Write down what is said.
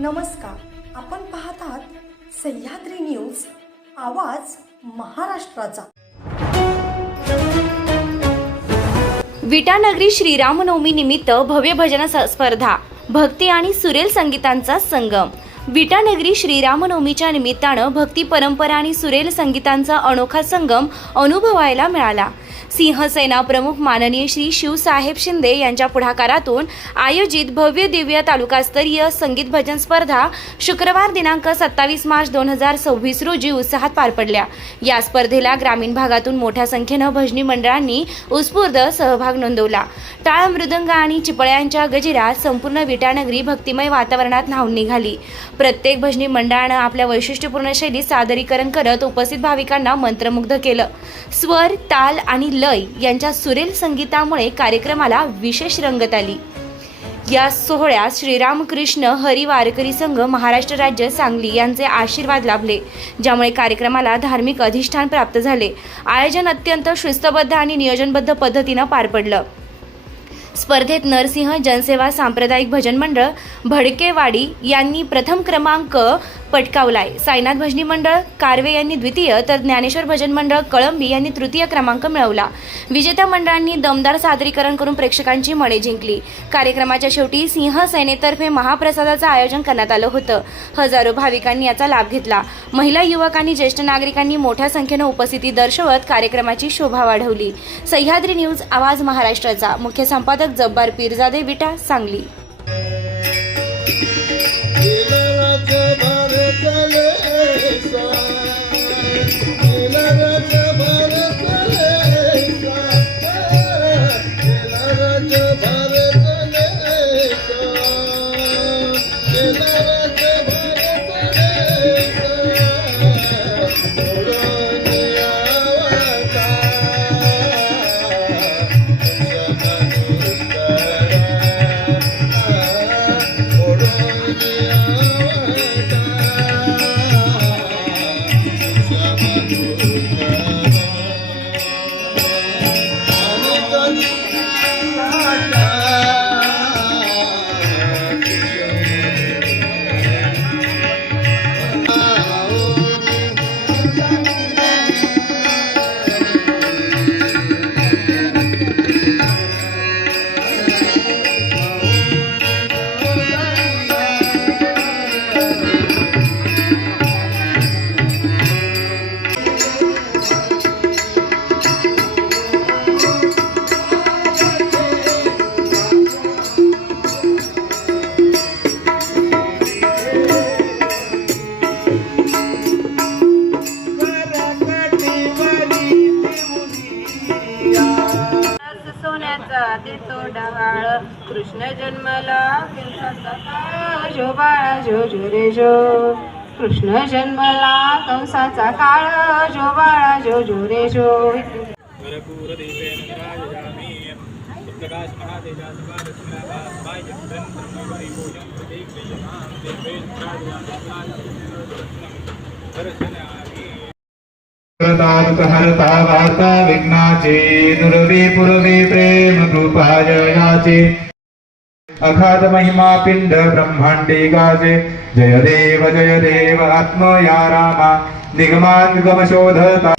नमस्कार, आपण पाहत आहात सह्याद्री न्यूज, आवाज महाराष्ट्राचा। विटानगरी श्रीरामनवमी निमित्त भव्य भजन स्पर्धा, भक्ती आणि सुरेल संगीतांचा संगम। विटानगरी श्रीरामनवमीच्या निमित्तानं भक्ती परंपरा आणि सुरेल संगीतांचा अनोखा संगम अनुभवायला मिळाला। सिंहसेना प्रमुख माननीय श्री शिवसाहेब शिंदे यांच्या पुढाकारातून आयोजित भव्य दिव्य तालुकास्तरीय संगीत भजन स्पर्धा शुक्रवार दिनांक 27 मार्च 2026 रोजी उत्साहात पार पडल्या। या स्पर्धेला ग्रामीण भागातून मोठ्या संख्येनं भजनी मंडळांनी उत्स्फूर्त सहभाग नोंदवला। टाळ, मृदंग आणि चिपळ्यांच्या गजिरात संपूर्ण विटानगरी भक्तिमय वातावरणात न्हाऊन निघाली। प्रत्येक भजनी मंडळानं आपल्या वैशिष्ट्यपूर्ण शैलीत सादरीकरण करत उपस्थित भाविकांना मंत्रमुग्ध केलं। स्वर, ताल आणि लय यांच्या सुरेल संगीतामुळे कार्यक्रमाला विशेष रंगत आली। या सोहळ्यात श्रीरामकृष्ण हरी वारकरी संघ महाराष्ट्र राज्य सांगली यांचे आशीर्वाद लाभले, ज्यामुळे कार्यक्रमाला धार्मिक अधिष्ठान प्राप्त झाले। आयोजन अत्यंत शिस्तबद्ध आणि नियोजनबद्ध पद्धतीने पार पडलं। स्पर्धेत नरसिंह जनसेवा सांप्रदायिक भजन मंडळ भडकेवाडी यांनी प्रथम क्रमांक पटकावलाय। साईनाथ भजनी मंडळ कारवे यांनी द्वितीय, तर ज्ञानेश्वर भजन मंडळ कळंबी यांनी तृतीय क्रमांक मिळवला। विजेत्या मंडळांनी दमदार सादरीकरण करून प्रेक्षकांची मने जिंकली। कार्यक्रमाच्या शेवटी सिंहसेनेतर्फे महाप्रसादाचं आयोजन करण्यात आलं होतं। हजारो भाविकांनी याचा लाभ घेतला। महिला, युवक आणि ज्येष्ठ नागरिकांनी मोठ्या संख्येनं उपस्थिती दर्शवत कार्यक्रमाची शोभा वाढवली। सह्याद्री न्यूज, आवाज महाराष्ट्राचा। मुख्य संपादक जब्बार पीरजादे, विटा, सांगली। कृष्ण जन्मला कंसाचा जो बाळा जो जो रे जो। कृष्ण जन्मला कंसाचा काळ, जो बाळा जो जो रे जो। हरता वार्ता विघ्नाचे नुरवे पुरवे प्रेम कृपा जयाचे। अगाध महिमा पिंड ब्रह्मांडे गाजे। जय देव आत्मया रामा निगमागम शोधता।